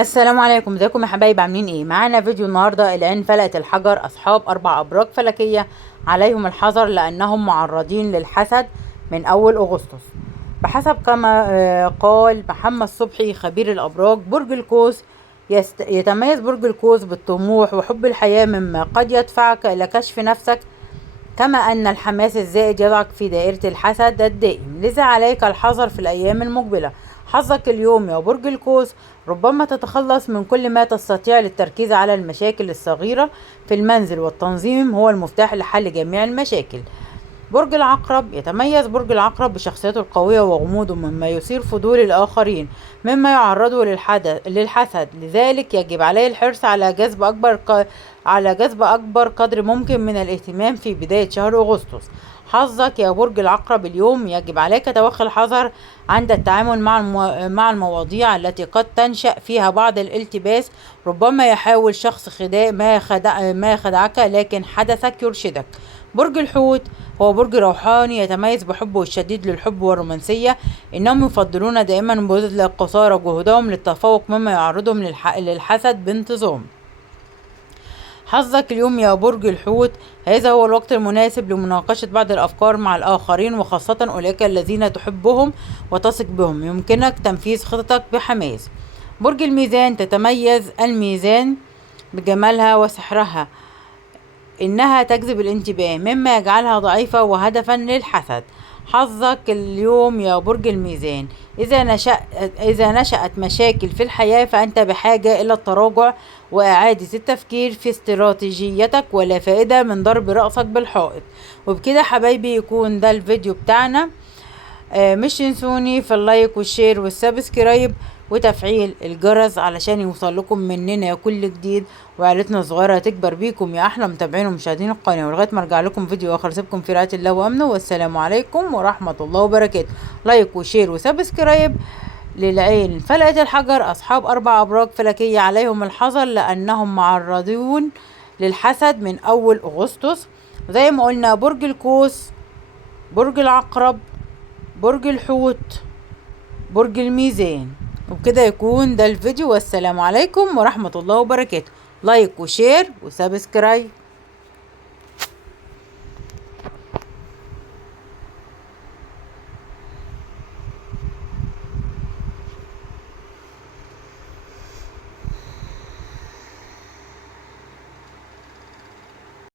السلام عليكم، ازيكم يا حبايب؟ عاملين ايه؟ معانا فيديو النهارده. العين فلقت الحجر، اصحاب 4 ابراج فلكيه عليهم الحذر لانهم معرضين للحسد من اول اغسطس. بحسب كما قال محمد صبحي خبير الابراج. برج القوس يتميز برج القوس بالطموح وحب الحياه، مما قد يدفعك الى كشف نفسك، كما أن الحماس الزائد يضعك في دائرة الحسد الدائم، لذا عليك الحذر في الأيام المقبلة. حظك اليوم يا برج القوس: ربما تتخلص من كل ما تستطيع للتركيز على المشاكل الصغيرة في المنزل، والتنظيم هو المفتاح لحل جميع المشاكل. برج العقرب يتميز برج العقرب بشخصيته القوية وغموضه، مما يثير فضول الآخرين، مما يعرضه للحسد. لذلك يجب عليه الحرص على جذب أكبر قدر ممكن من الاهتمام في بداية شهر أغسطس. حظك يا برج العقرب اليوم: يجب عليك توخي الحذر عند التعامل مع المواضيع التي قد تنشأ فيها بعض الالتباس. ربما يحاول شخص خداع ما خدعك، لكن حدثك يرشدك. برج الحوت هو برج روحاني يتميز بحبه الشديد للحب والرومانسية. إنهم يفضلون دائما بذل قصارى جهودهم للتفوق، مما يعرضهم للحسد بانتظام. حظك اليوم يا برج الحوت: هذا هو الوقت المناسب لمناقشة بعض الأفكار مع الآخرين، وخاصة أولئك الذين تحبهم وتثق بهم. يمكنك تنفيذ خططك بحماس. برج الميزان تتميز الميزان بجمالها وسحرها، إنها تجذب الانتباه مما يجعلها ضعيفة وهدفا للحسد. حظك اليوم يا برج الميزان: إذا نشأت مشاكل في الحياة فأنت بحاجة إلى التراجع وإعادة التفكير في استراتيجيتك، ولا فائدة من ضرب رأسك بالحائط. وبكده حبايبي يكون ده الفيديو بتاعنا. مش تنسوني في اللايك والشير والسبسكرايب وتفعيل الجرس علشان يوصل لكم مننا كل جديد، وعائلتنا الصغيره تكبر بيكم يا احلى متابعين ومشاهدين القناه. ولغايه ما ارجع لكم فيديو اخر، سيبكم في رعايه الله وامنه، والسلام عليكم ورحمه الله وبركاته. لايك وشير وسبسكرايب. للعين فلقت الحجر، اصحاب 4 ابراج فلكيه عليهم الحذر لانهم معرضون للحسد من اول اغسطس. زي ما قلنا: برج القوس، برج العقرب، برج الحوت، برج الميزان. وبكده يكون ده الفيديو، والسلام عليكم ورحمة الله وبركاته. لايك وشير وسبسكرايب.